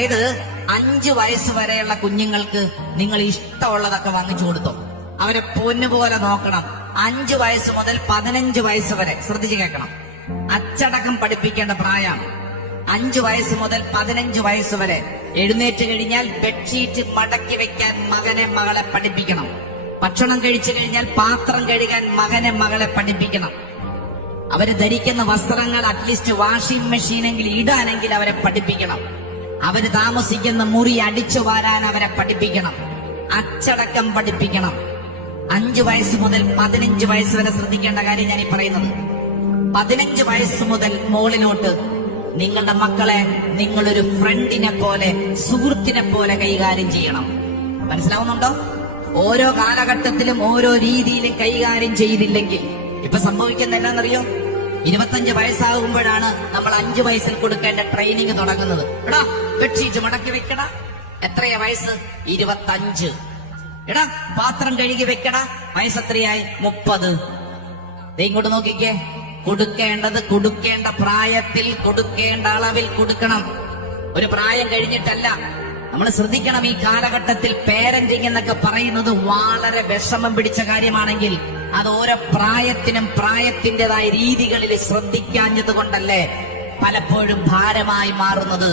അതായത് 5 വയസ്സ് വരെയുള്ള കുഞ്ഞുങ്ങൾക്ക് നിങ്ങൾ ഇഷ്ടമുള്ളതൊക്കെ വാങ്ങിച്ചു കൊടുത്തോ. അവരെ പൊന്നുപോലെ നോക്കണം. 5 വയസ്സ് മുതൽ 15 വയസ്സ് വരെ ശ്രദ്ധിച്ചു കേൾക്കണം. അച്ചടക്കം പഠിപ്പിക്കേണ്ട പ്രായമാണ്. 5 വയസ്സ് മുതൽ 15 വയസ്സ് വരെ. എഴുന്നേറ്റ് കഴിഞ്ഞാൽ ബെഡ്ഷീറ്റ് മടക്കി വെക്കാൻ മകനെ മകളെ പഠിപ്പിക്കണം. ഭക്ഷണം കഴിച്ചു കഴിഞ്ഞാൽ പാത്രം കഴുകാൻ മകനെ മകളെ പഠിപ്പിക്കണം. അവര് ധരിക്കുന്ന വസ്ത്രങ്ങൾ അറ്റ്ലീസ്റ്റ് വാഷിംഗ് മെഷീനെങ്കിൽ ഇടാനെങ്കിൽ അവരെ പഠിപ്പിക്കണം. അവര് താമസിക്കുന്ന മുറി അടിച്ചു വാരാൻ അവരെ പഠിപ്പിക്കണം. അച്ചടക്കം പഠിപ്പിക്കണം. 5 വയസ്സ് മുതൽ 15 വയസ്സ് വരെ ശ്രദ്ധിക്കേണ്ട കാര്യം ഞാൻ ഈ പറയുന്നത്. 15 വയസ്സ് മുതൽ മുകളിലോട്ട് നിങ്ങളുടെ മക്കളെ നിങ്ങളൊരു ഫ്രണ്ടിനെ പോലെ, സുഹൃത്തിനെ പോലെ കൈകാര്യം ചെയ്യണം. മനസ്സിലാവുന്നുണ്ടോ? ഓരോ കാലഘട്ടത്തിലും ഓരോ രീതിയിലും കൈകാര്യം ചെയ്തില്ലെങ്കിൽ ഇപ്പൊ സംഭവിക്കുന്ന എന്താണെന്നറിയോ? 25 വയസ്സാകുമ്പോഴാണ് നമ്മൾ 5 വയസ്സിൽ കൊടുക്കേണ്ട ട്രെയിനിങ് തുടങ്ങുന്നത്. എടാ ബെഡ്ഷീറ്റ് മടക്കി വെക്കടാ. എത്രയാ വയസ്സ്? 25. എടാ പാത്രം കഴുകി വെക്കടാ. വയസ്സ് എത്രയായി? 30. ഇങ്ങോട്ട് നോക്കിക്കേ. കൊടുക്കേണ്ടത് കൊടുക്കേണ്ട പ്രായത്തിൽ, കൊടുക്കേണ്ട അളവിൽ കൊടുക്കണം. ഒരു പ്രായം കഴിഞ്ഞിട്ടല്ല. നമ്മൾ ശ്രദ്ധിക്കണം. ഈ കാലഘട്ടത്തിൽ പേരന്റിങ് എന്നൊക്കെ പറയുന്നത് വളരെ വിഷമം പിടിച്ച കാര്യമാണെങ്കിൽ അത് ഓരോ പ്രായത്തിനും പ്രായത്തിൻ്റെതായ രീതികളിൽ ശ്രദ്ധിക്കാഞ്ഞത് കൊണ്ടല്ലേ പലപ്പോഴും ഭാരമായി മാറുന്നത്.